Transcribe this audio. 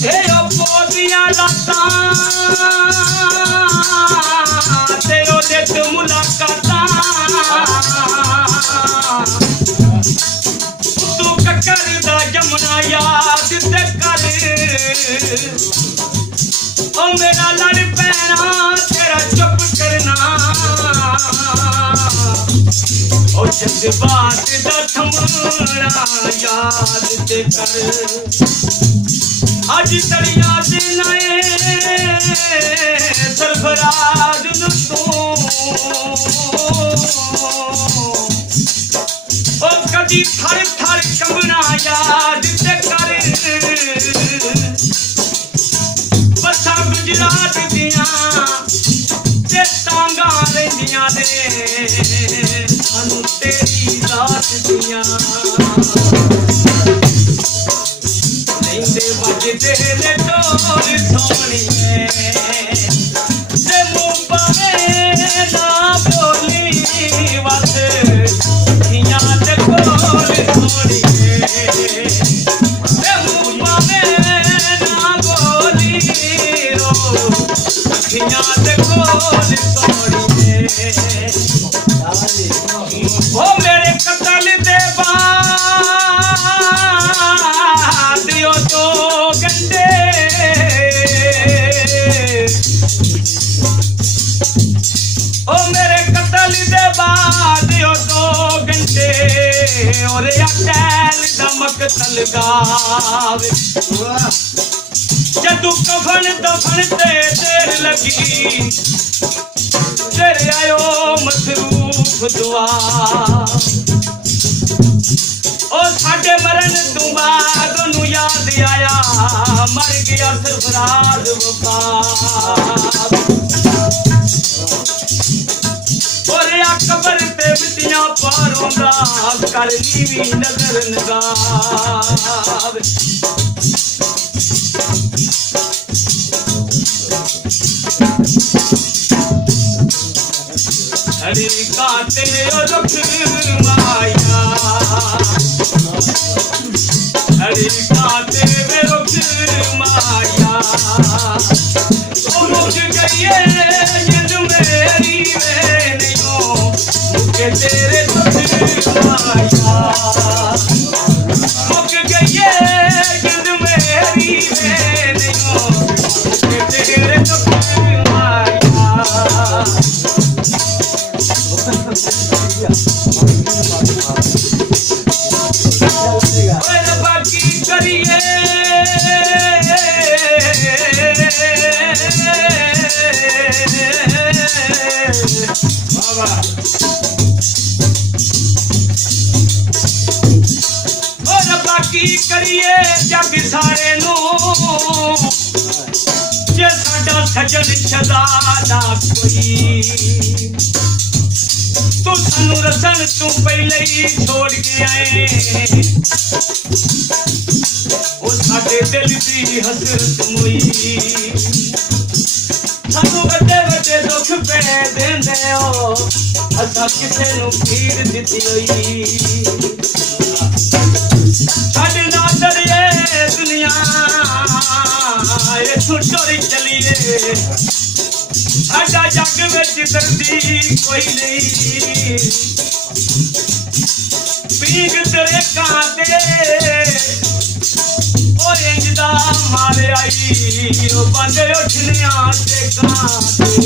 पोदियां रातां ते ओदे ते मुलाकातां तू कक्कर दा जमना याद ते कर ओ मेरा लड़ पैना तेरा चुप करना ओ जज्बात दा थमना याद ते कर आज तड़िया दिन सरफराज तू ओ कदी थर थर कंबना याद ते कर बसा गुजरात दिया ते टांगा रहिंदियां ने सानू तेरी रात दिया बजदे ने ढोल सोहणिए ते मुंह पावे ना बोली वस अखियां ते कोल सोहणिए ते मुंह पावे ना बोली रो अखियां ते कोल सोहणिए ओ मेरे कतल दे बाद यो दो घंटे ओ मेरे कतल दे बाद यो 2 घंटे और अटैल दमक तलगावे जदू कफन दफन ते देर लगी तेरे आयो मसरूफ दुआ ओ साडे मरन तू बाद ओनू याद आया मर गया सरफराज वफाद और या कबर ते बिटियां पारों दा कर नीवी नजर नगाव हरी काटे रुख माया हरी काटे में रुख माया तो रुक गई जिंद मेरी नहीं मुझे तेरे दुख माया मुक गई जिंद मेरी नहीं मुझे तेरे दुख माया बाकी करिए और बाकी करिए जग सारे नू जे साडा सजन शहजादा कोई तू सानू रसन तू पहले ही छोड़ के आए ओ साडे दिल दी हसरत मोई सानू बड़े बड़े दुख पे देंदे हो असा किसे नू पीर दित्ती होई साडे नाल दरिए दुनिया ये छुटोरी चलिए साडा जग विच दर्दी कोई नहीं पीग तेरे कांटे ओ इंजदा मारे आई ओ बंदे उठनिया ते कांटे